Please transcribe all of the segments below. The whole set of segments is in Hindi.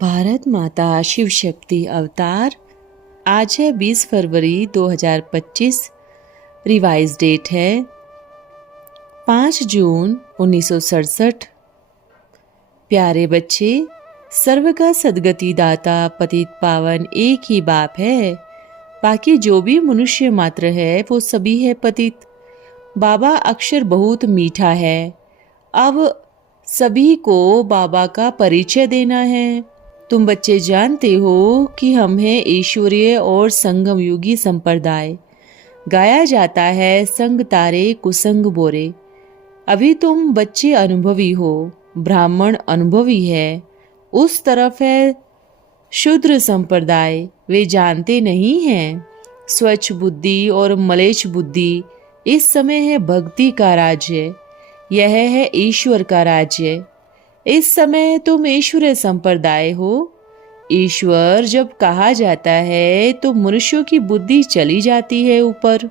भारत माता शिव शक्ति अवतार। आज है 20 फरवरी 2025। रिवाइज डेट है 5 जून 1967। प्यारे बच्चे, सर्व का सद्गति दाता पतित पावन एक ही बाप है। बाकी जो भी मनुष्य मात्र है वो सभी है पतित। बाबा अक्षर बहुत मीठा है। अब सभी को बाबा का परिचय देना है। तुम बच्चे जानते हो कि हम हैं ईश्वरीय और संगम युगी संप्रदाय। गाया जाता है संग तारे कुसंग बोरे। अभी तुम बच्चे अनुभवी हो, ब्राह्मण अनुभवी है। उस तरफ है शूद्र संप्रदाय, वे जानते नहीं हैं। स्वच्छ बुद्धि और मलेच्छ बुद्धि। इस समय है भक्ति का राज्य, यह है ईश्वर का राज्य। इस समय तुम ईश्वरीय संप्रदाय हो। ईश्वर जब कहा जाता है तो मनुष्यों की बुद्धि चली जाती है ऊपर।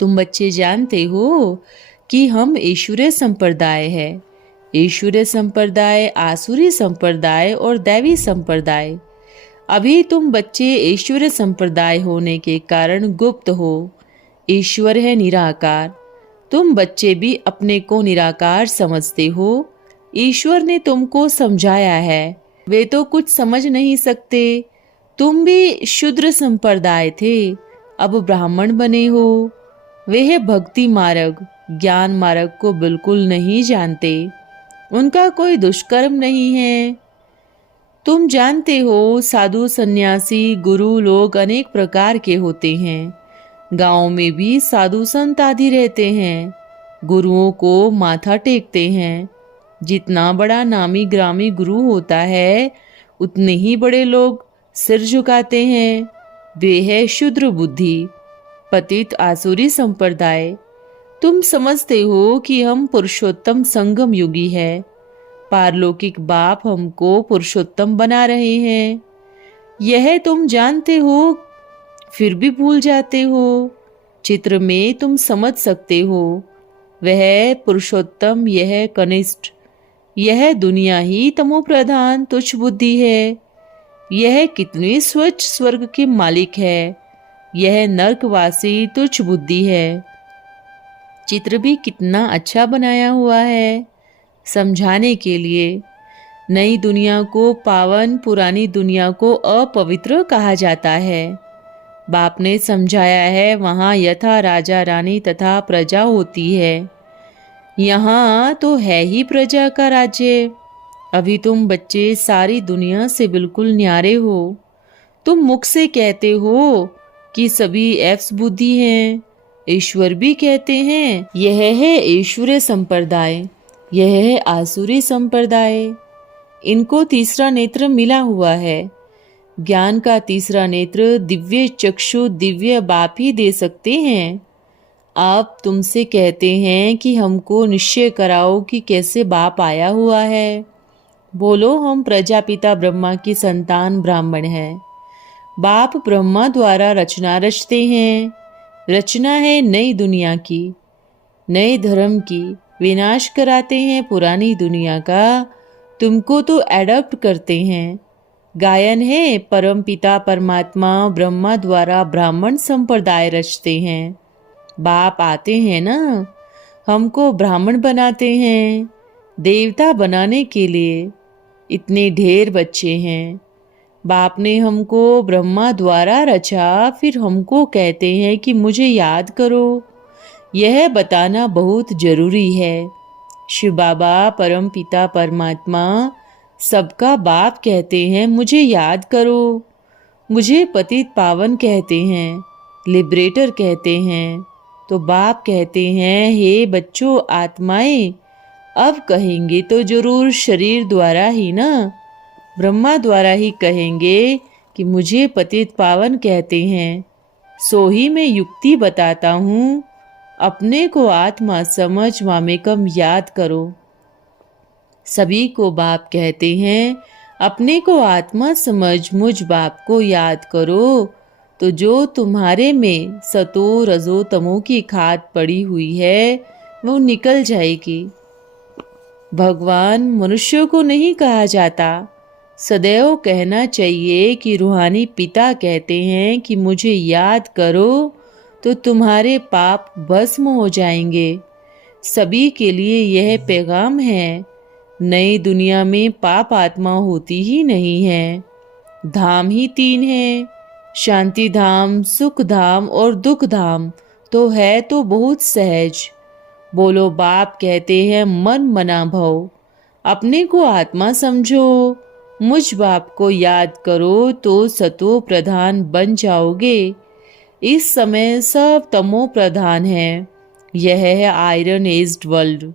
तुम बच्चे जानते हो कि हम ईश्वरीय संप्रदाय है। ईश्वरीय संप्रदाय, आसुरी संप्रदाय और दैवी संप्रदाय। अभी तुम बच्चे ईश्वरीय संप्रदाय होने के कारण गुप्त हो। ईश्वर है निराकार। तुम बच्चे भी अपने को निराकार समझते हो। ईश्वर ने तुमको समझाया है, वे तो कुछ समझ नहीं सकते। तुम भी शूद्र संप्रदाय थे, अब ब्राह्मण बने हो। वे है भक्ति मार्ग, ज्ञान मार्ग को बिल्कुल नहीं जानते। उनका कोई दुष्कर्म नहीं है। तुम जानते हो साधु सन्यासी गुरु लोग अनेक प्रकार के होते हैं। गांव में भी साधु संत आदि रहते हैं, गुरुओं को माथा टेकते हैं। जितना बड़ा नामी ग्रामी गुरु होता है उतने ही बड़े लोग सिर झुकाते हैं। वे है शूद्र बुद्धि, पतित आसुरी संप्रदाय। तुम समझते हो कि हम पुरुषोत्तम संगम युगी है। पारलौकिक बाप हमको पुरुषोत्तम बना रहे हैं, यह तुम जानते हो, फिर भी भूल जाते हो। चित्र में तुम समझ सकते हो, वह पुरुषोत्तम, यह कनिष्ठ। यह दुनिया ही तमो प्रधान तुच्छ बुद्धि है। यह कितने स्वच्छ स्वर्ग के मालिक है, यह नरकवासी तुच्छ बुद्धि है। चित्र भी कितना अच्छा बनाया हुआ है समझाने के लिए। नई दुनिया को पावन, पुरानी दुनिया को अपवित्र कहा जाता है। बाप ने समझाया है वहाँ यथा राजा रानी तथा प्रजा होती है। यहाँ तो है ही प्रजा का राज्य। अभी तुम बच्चे सारी दुनिया से बिल्कुल न्यारे हो। तुम मुख से कहते हो कि सभी एफ्स बुद्धि हैं। ईश्वर भी कहते हैं यह है ईश्वरीय संप्रदाय, यह है आसुरी संप्रदाय। इनको तीसरा नेत्र मिला हुआ है। ज्ञान का तीसरा नेत्र दिव्य चक्षु दिव्य बाप ही दे सकते हैं। आप तुमसे कहते हैं कि हमको निश्चय कराओ कि कैसे बाप आया हुआ है। बोलो हम प्रजापिता ब्रह्मा की संतान ब्राह्मण हैं। बाप ब्रह्मा द्वारा रचना रचते हैं। रचना है नई दुनिया की, नए धर्म की। विनाश कराते हैं पुरानी दुनिया का, तुमको तो एडॉप्ट करते हैं। गायन है परम पिता परमात्मा ब्रह्मा द्वारा ब्राह्मण संप्रदाय रचते हैं। बाप आते हैं ना, हमको ब्राह्मण बनाते हैं, देवता बनाने के लिए। इतने ढेर बच्चे हैं। बाप ने हमको ब्रह्मा द्वारा रचा, फिर हमको कहते हैं कि मुझे याद करो। यह बताना बहुत जरूरी है। शिव बाबा परम पिता परमात्मा सबका बाप कहते हैं मुझे याद करो। मुझे पतित पावन कहते हैं, लिबरेटर कहते हैं। तो बाप कहते हैं हे बच्चों आत्माएं, अब कहेंगे तो जरूर शरीर द्वारा ही ना, ब्रह्मा द्वारा ही कहेंगे कि मुझे पतित पावन कहते हैं। सो ही मैं युक्ति बताता हूँ, अपने को आत्मा समझ मामेकम याद करो। सभी को बाप कहते हैं अपने को आत्मा समझ मुझ बाप को याद करो। तो जो तुम्हारे में सतो रजो तमो की खाद पड़ी हुई है वो निकल जाएगी। भगवान मनुष्यों को नहीं कहा जाता। सदैव कहना चाहिए कि रूहानी पिता कहते हैं कि मुझे याद करो तो तुम्हारे पाप भस्म हो जाएंगे। सभी के लिए यह पैगाम है। नई दुनिया में पाप आत्मा होती ही नहीं है। धाम ही तीन है, शांति धाम, सुख धाम और दुख धाम। तो है तो बहुत सहज। बोलो बाप कहते हैं मन मना भव। अपने को आत्मा समझो, मुझ बाप को याद करो तो सतो प्रधान बन जाओगे। इस समय सब तमो प्रधान है। यह है आयरन एज्ड वर्ल्ड।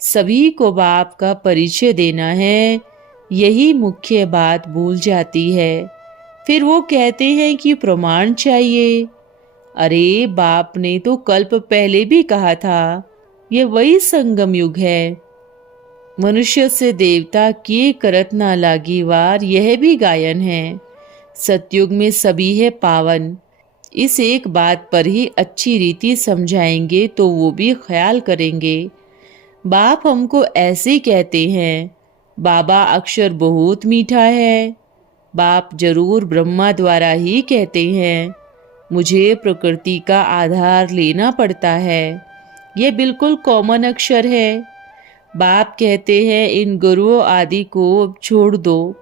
सभी को बाप का परिचय देना है, यही मुख्य बात भूल जाती है। फिर वो कहते हैं कि प्रमाण चाहिए। अरे बाप ने तो कल्प पहले भी कहा था, ये वही संगम युग है। मनुष्य से देवता किए करत ना लागी वार, यह भी गायन है। सतयुग में सभी है पावन। इस एक बात पर ही अच्छी रीति समझाएंगे तो वो भी ख्याल करेंगे। बाप हमको ऐसे कहते हैं, बाबा अक्षर बहुत मीठा है। बाप जरूर ब्रह्मा द्वारा ही कहते हैं, मुझे प्रकृति का आधार लेना पड़ता है। यह बिल्कुल कॉमन अक्षर है। बाप कहते हैं इन गुरुओं आदि को अब छोड़ दो।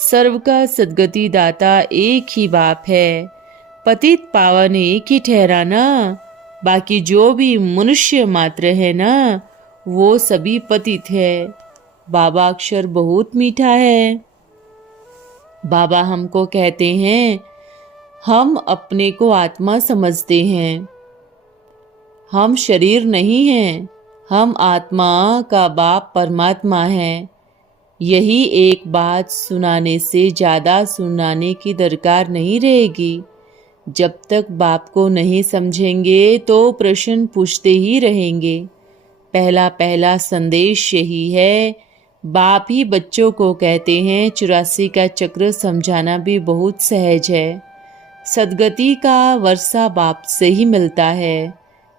सर्व का सद्गति दाता एक ही बाप है। पतित पावन एक ही ठहराना। बाकी जो भी मनुष्य मात्र है ना, वो सभी पतित है। बाबा अक्षर बहुत मीठा है। बाबा हमको कहते हैं हम अपने को आत्मा समझते हैं। हम शरीर नहीं हैं, हम आत्मा का बाप परमात्मा है। यही एक बात सुनाने से ज़्यादा सुनाने की दरकार नहीं रहेगी। जब तक बाप को नहीं समझेंगे तो प्रश्न पूछते ही रहेंगे। पहला पहला संदेश यही है। बाप ही बच्चों को कहते हैं 84 का चक्र समझाना भी बहुत सहज है। सदगति का वर्षा बाप से ही मिलता है।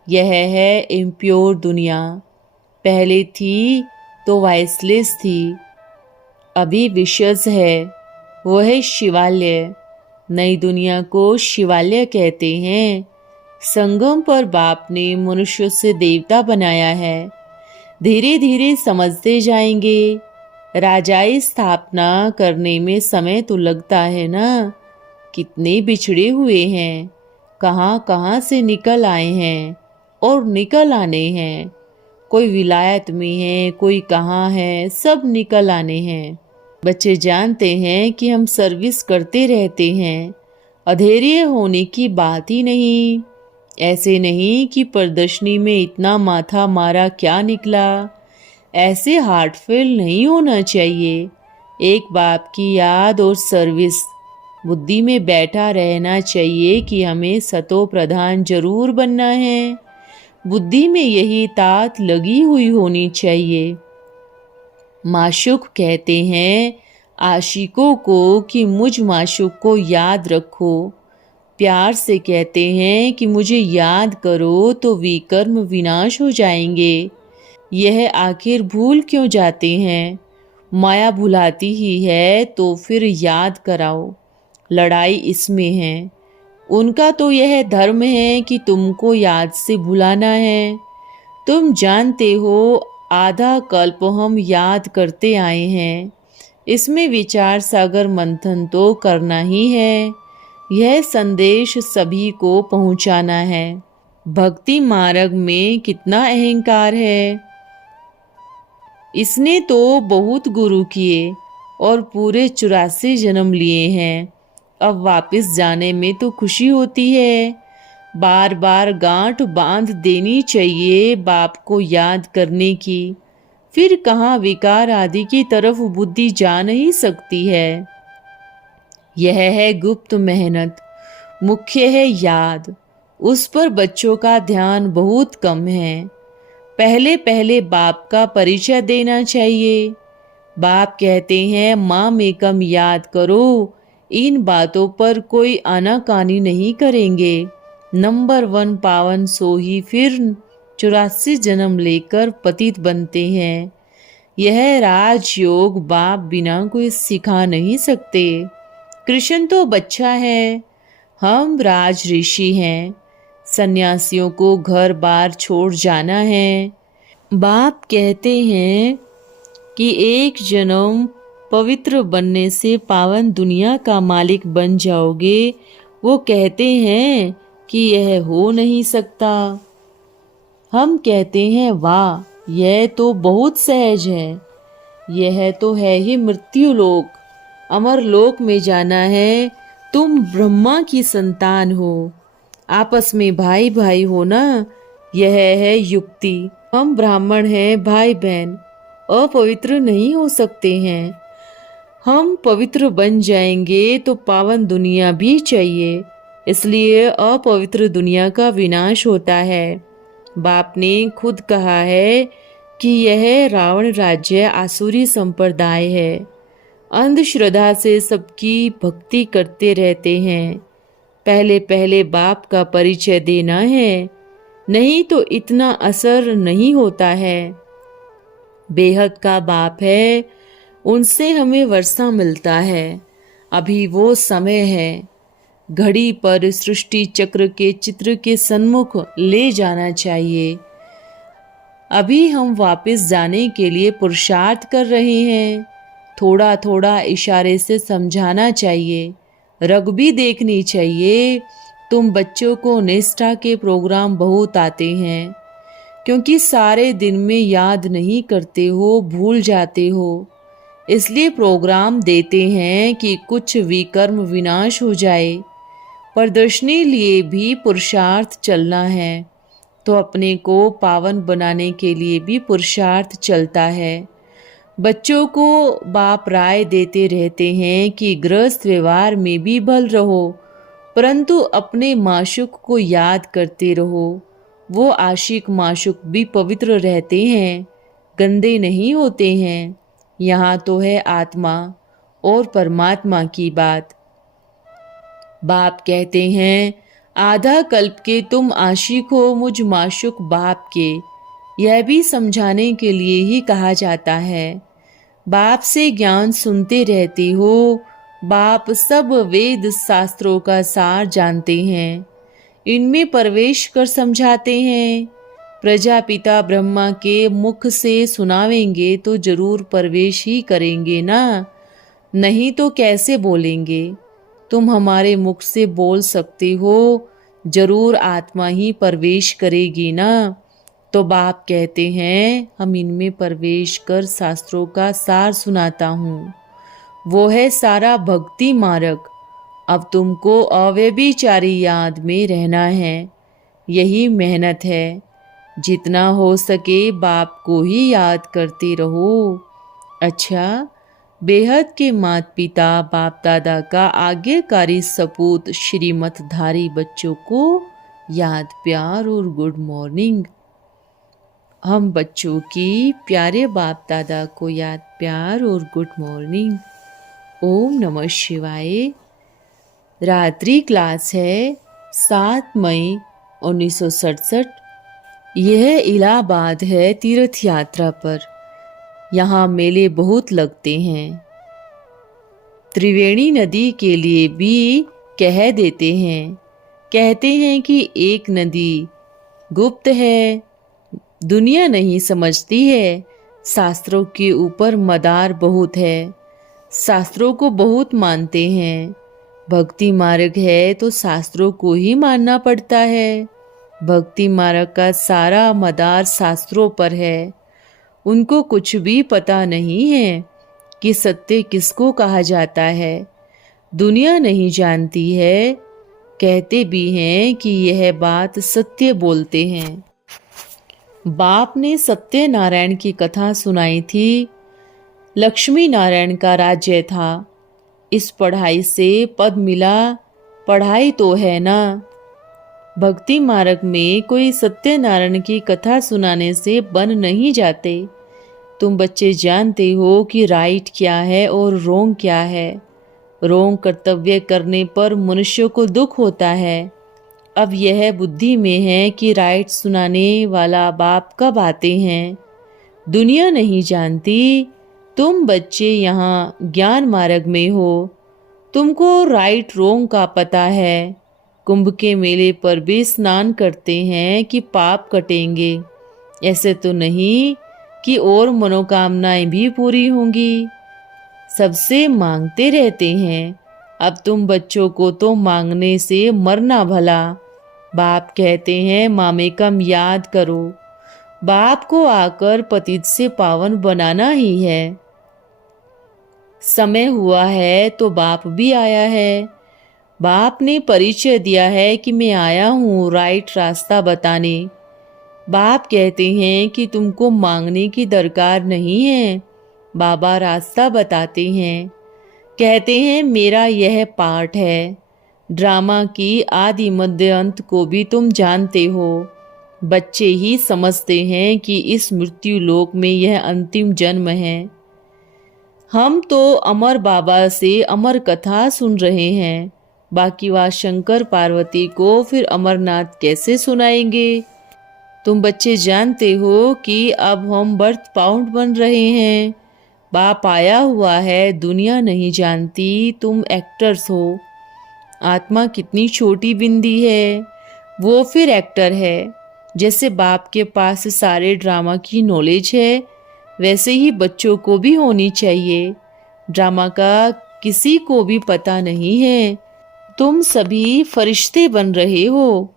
यह है इम्प्योर दुनिया। पहले थी तो वाइसलेस थी, अभी विशेष है, वो है शिवालय। नई दुनिया को शिवालय कहते हैं। संगम पर बाप ने मनुष्य से देवता बनाया है। धीरे धीरे समझते जाएंगे। राजाई स्थापना करने में समय तो लगता है ना। कितने बिछड़े हुए हैं, कहाँ कहाँ से निकल आए हैं और निकल आने हैं। कोई विलायत में है, कोई कहाँ है, सब निकल आने हैं। बच्चे जानते हैं कि हम सर्विस करते रहते हैं। अधैर्य होने की बात ही नहीं। ऐसे नहीं कि प्रदर्शनी में इतना माथा मारा क्या निकला। ऐसे हार्टफेल नहीं होना चाहिए। एक बाप की याद और सर्विस बुद्धि में बैठा रहना चाहिए कि हमें सतो प्रधान जरूर बनना है। बुद्धि में यही तात लगी हुई होनी चाहिए। माशूक कहते हैं आशिकों को कि मुझ माशूक को याद रखो। प्यार से कहते हैं कि मुझे याद करो तो विकर्म विनाश हो जाएंगे। यह आखिर भूल क्यों जाते हैं? माया भुलाती ही है तो फिर याद कराओ। लड़ाई इसमें है। उनका तो यह धर्म है कि तुमको याद से भुलाना है। तुम जानते हो आधा कल्प हम याद करते आए हैं। इसमें विचार सागर मंथन तो करना ही है। यह संदेश सभी को पहुंचाना है। भक्ति मार्ग में कितना अहंकार है। इसने तो बहुत गुरु किए और पूरे 84 जन्म लिए हैं। अब वापस जाने में तो खुशी होती है। बार बार गांठ बांध देनी चाहिए बाप को याद करने की। फिर कहाँ विकार आदि की तरफ बुद्धि जा नहीं सकती है। यह है गुप्त मेहनत। मुख्य है याद। उस पर बच्चों का ध्यान बहुत कम है। पहले पहले बाप का परिचय देना चाहिए। बाप कहते हैं माम एकम याद करो। इन बातों पर कोई आनाकानी नहीं करेंगे। नंबर 1 पावन सो ही फिर 84 जन्म लेकर पतित बनते हैं। यह राजयोग बाप बिना कोई सिखा नहीं सकते। कृष्ण तो बच्चा है, हम राज ऋषि हैं। सन्यासियों को घर बार छोड़ जाना है। बाप कहते हैं कि एक जन्म पवित्र बनने से पावन दुनिया का मालिक बन जाओगे। वो कहते हैं कि यह हो नहीं सकता। हम कहते हैं वाह, यह तो बहुत सहज है। यह तो है ही मृत्यु लोक, अमर लोक में जाना है। तुम ब्रह्मा की संतान हो, आपस में भाई भाई हो ना, यह है युक्ति। हम ब्राह्मण हैं, भाई बहन अपवित्र नहीं हो सकते हैं। हम पवित्र बन जाएंगे तो पावन दुनिया भी चाहिए, इसलिए अपवित्र दुनिया का विनाश होता है। बाप ने खुद कहा है कि यह रावण राज्य आसुरी संप्रदाय है। अंधश्रद्धा से सबकी भक्ति करते रहते हैं। पहले पहले बाप का परिचय देना है, नहीं तो इतना असर नहीं होता है। बेहद का बाप है, उनसे हमें वर्षा मिलता है। अभी वो समय है, घड़ी पर सृष्टि चक्र के चित्र के सन्मुख ले जाना चाहिए। अभी हम वापस जाने के लिए पुरुषार्थ कर रहे हैं। थोड़ा थोड़ा इशारे से समझाना चाहिए, रग्बी देखनी चाहिए। तुम बच्चों को निष्ठा के प्रोग्राम बहुत आते हैं, क्योंकि सारे दिन में याद नहीं करते हो, भूल जाते हो। इसलिए प्रोग्राम देते हैं कि कुछ विकर्म विनाश हो जाए। प्रदर्शनी लिए भी पुरुषार्थ चलना है, तो अपने को पावन बनाने के लिए भी पुरुषार्थ चलता है। बच्चों को बाप राय देते रहते हैं कि गृहस्थ व्यवहार में भी भल रहो, परंतु अपने माशुक को याद करते रहो। वो आशिक माशुक भी पवित्र रहते हैं, गंदे नहीं होते हैं। यहाँ तो है आत्मा और परमात्मा की बात। बाप कहते हैं आधा कल्प के तुम आशिक हो मुझ माशुक बाप के। यह भी समझाने के लिए ही कहा जाता है। बाप से ज्ञान सुनते रहते हो। बाप सब वेद शास्त्रों का सार जानते हैं, इनमें प्रवेश कर समझाते हैं। प्रजापिता ब्रह्मा के मुख से सुनावेंगे तो जरूर प्रवेश ही करेंगे ना, नहीं तो कैसे बोलेंगे। तुम हमारे मुख से बोल सकते हो, जरूर आत्मा ही प्रवेश करेगी ना। तो बाप कहते हैं हम इनमें प्रवेश कर शास्त्रों का सार सुनाता हूँ। वो है सारा भक्ति मार्ग। अब तुमको अव्यभिचारी याद में रहना है, यही मेहनत है। जितना हो सके बाप को ही याद करते रहो। अच्छा, बेहद के माता पिता बाप दादा का आज्ञाकारी सपूत श्रीमतधारी बच्चों को याद प्यार और गुड मॉर्निंग। हम बच्चों की प्यारे बाप दादा को याद प्यार और गुड मॉर्निंग। ओम नमः शिवाय। रात्रि क्लास है 7 मई 1967। यह इलाहाबाद है तीर्थ यात्रा पर। यहाँ मेले बहुत लगते हैं। त्रिवेणी नदी के लिए भी कह देते हैं। कहते हैं कि एक नदी गुप्त है, दुनिया नहीं समझती है। शास्त्रों के ऊपर मदार बहुत है, शास्त्रों को बहुत मानते हैं। भक्ति मार्ग है तो शास्त्रों को ही मानना पड़ता है। भक्ति मार्ग का सारा मदार शास्त्रों पर है। उनको कुछ भी पता नहीं है कि सत्य किसको कहा जाता है। दुनिया नहीं जानती है। कहते भी हैं कि यह बात सत्य बोलते हैं। बाप ने सत्यनारायण की कथा सुनाई थी। लक्ष्मी नारायण का राज्य था। इस पढ़ाई से पद मिला, पढ़ाई तो है ना। भक्ति मार्ग में कोई सत्यनारायण की कथा सुनाने से बन नहीं जाते। तुम बच्चे जानते हो कि राइट क्या है और रोंग क्या है। रोंग कर्तव्य करने पर मनुष्य को दुख होता है। अब यह बुद्धि में है कि राइट सुनाने वाला बाप कब आते हैं। दुनिया नहीं जानती, तुम बच्चे यहाँ ज्ञान मार्ग में हो, तुमको राइट रोंग का पता है। कुंभ के मेले पर भी स्नान करते हैं कि पाप कटेंगे, ऐसे तो नहीं कि और मनोकामनाएं भी पूरी होंगी। सबसे मांगते रहते हैं। अब तुम बच्चों को तो मांगने से मरना भला। बाप कहते हैं मामेकम याद करो। बाप को आकर पतित से पावन बनाना ही है। समय हुआ है तो बाप भी आया है। बाप ने परिचय दिया है कि मैं आया हूँ राइट रास्ता बताने। बाप कहते हैं कि तुमको मांगने की दरकार नहीं है, बाबा रास्ता बताते हैं। कहते हैं मेरा यह पार्ट है। ड्रामा की आदि मध्य अंत को भी तुम जानते हो। बच्चे ही समझते हैं कि इस मृत्यु लोक में यह अंतिम जन्म है। हम तो अमर बाबा से अमर कथा सुन रहे हैं, बाकी वह शंकर पार्वती को फिर अमरनाथ कैसे सुनाएंगे। तुम बच्चे जानते हो कि अब हम बर्थ पाउंड बन रहे हैं। बाप आया हुआ है, दुनिया नहीं जानती तुम एक्टर्स हो। आत्मा कितनी छोटी बिंदी है, वो फिर एक्टर है। जैसे बाप के पास सारे ड्रामा की नॉलेज है, वैसे ही बच्चों को भी होनी चाहिए। ड्रामा का किसी को भी पता नहीं है। तुम सभी फरिश्ते बन रहे हो।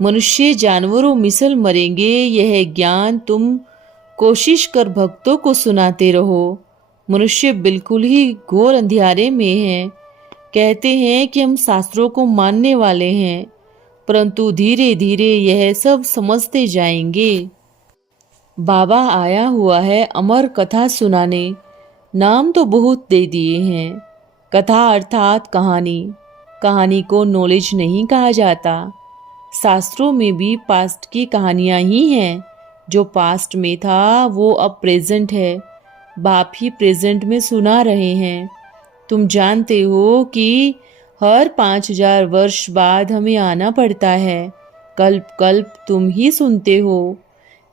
मनुष्य जानवरों मिसल मरेंगे, यह ज्ञान तुम कोशिश कर भक्तों को सुनाते रहो। मनुष्य बिल्कुल ही घोर अंधियारे में है। कहते हैं कि हम शास्त्रों को मानने वाले हैं, परंतु धीरे धीरे यह सब समझते जाएंगे। बाबा आया हुआ है अमर कथा सुनाने। नाम तो बहुत दे दिए हैं। कथा अर्थात कहानी। कहानी को नॉलेज नहीं कहा जाता। शास्त्रों में भी पास्ट की कहानियां ही हैं। जो पास्ट में था वो अब प्रेजेंट है। बाप ही प्रेजेंट में सुना रहे हैं। तुम जानते हो कि हर 5000 वर्ष बाद हमें आना पड़ता है। कल्प कल्प तुम ही सुनते हो।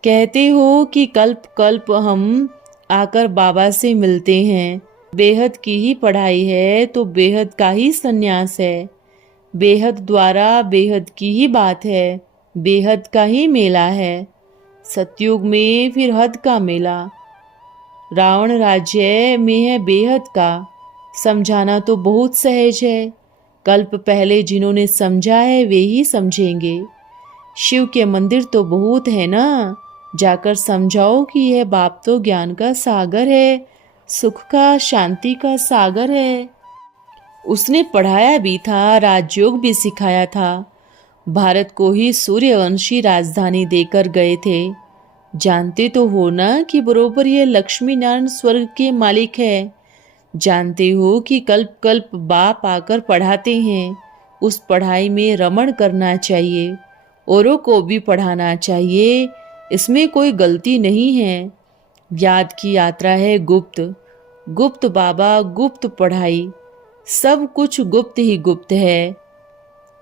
कहते हो कि कल्प कल्प हम आकर बाबा से मिलते हैं। बेहद की ही पढ़ाई है तो बेहद का ही संन्यास है। बेहद द्वारा बेहद की ही बात है। बेहद का ही मेला है। सतयुग में फिर हद का मेला। रावण राज्य में है बेहद का। समझाना तो बहुत सहज है। कल्प पहले जिन्होंने समझा है वे ही समझेंगे। शिव के मंदिर तो बहुत है ना, जाकर समझाओ कि यह बाप तो ज्ञान का सागर है, सुख का शांति का सागर है। उसने पढ़ाया भी था, राजयोग भी सिखाया था। भारत को ही सूर्यवंशी राजधानी देकर गए थे। जानते तो हो ना कि बरोबर यह लक्ष्मी नारायण स्वर्ग के मालिक है। जानते हो कि कल्प कल्प बाप आकर पढ़ाते हैं। उस पढ़ाई में रमण करना चाहिए, औरों को भी पढ़ाना चाहिए। इसमें कोई गलती नहीं है। याद की यात्रा है गुप्त। गुप्त बाबा, गुप्त पढ़ाई, सब कुछ गुप्त ही गुप्त है।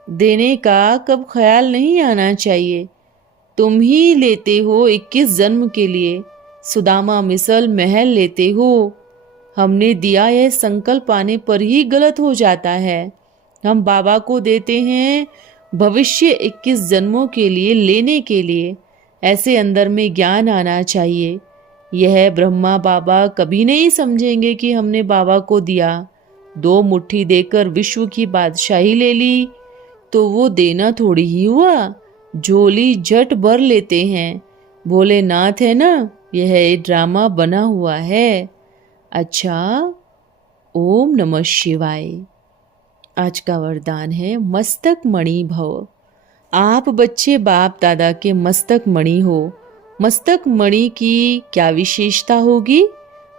देने का कब ख्याल नहीं आना चाहिए। तुम ही लेते हो 21 जन्म के लिए। सुदामा मिसल महल लेते हो। हमने दिया यह संकल्प आने पर ही गलत हो जाता है। हम बाबा को देते हैं भविष्य 21 जन्मों के लिए लेने के लिए। ऐसे अंदर में ज्ञान आना चाहिए। यह ब्रह्मा बाबा कभी नहीं समझेंगे कि हमने बाबा को दिया। 2 मुट्ठी देकर विश्व की बादशाही ले ली तो वो देना थोड़ी ही हुआ। झोली झट भर लेते हैं। भोलेनाथ है ना, यह एक ड्रामा बना हुआ है। अच्छा, ओम नमः शिवाय। आज का वरदान है मस्तक मणि भव। आप बच्चे बाप दादा के मस्तक मणि हो। मस्तक मणि की क्या विशेषता होगी?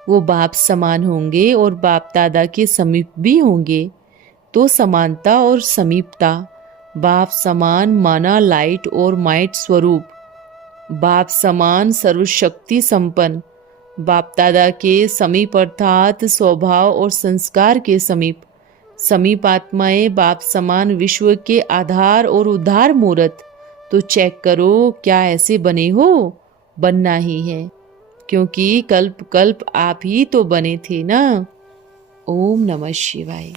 वो बाप समान होंगे और बाप दादा के समीप भी होंगे। तो समानता और समीपता। बाप समान माना लाइट और माइट स्वरूप। बाप समान सर्वशक्ति संपन्न। बाप दादा के समीप अर्थात स्वभाव और संस्कार के समीप आत्माएं बाप समान विश्व के आधार और उद्धार मूर्त। तो चेक करो क्या ऐसे बने हो? बनना ही है, क्योंकि कल्प कल्प आप ही तो बने थे ना। ओम नमः शिवाय।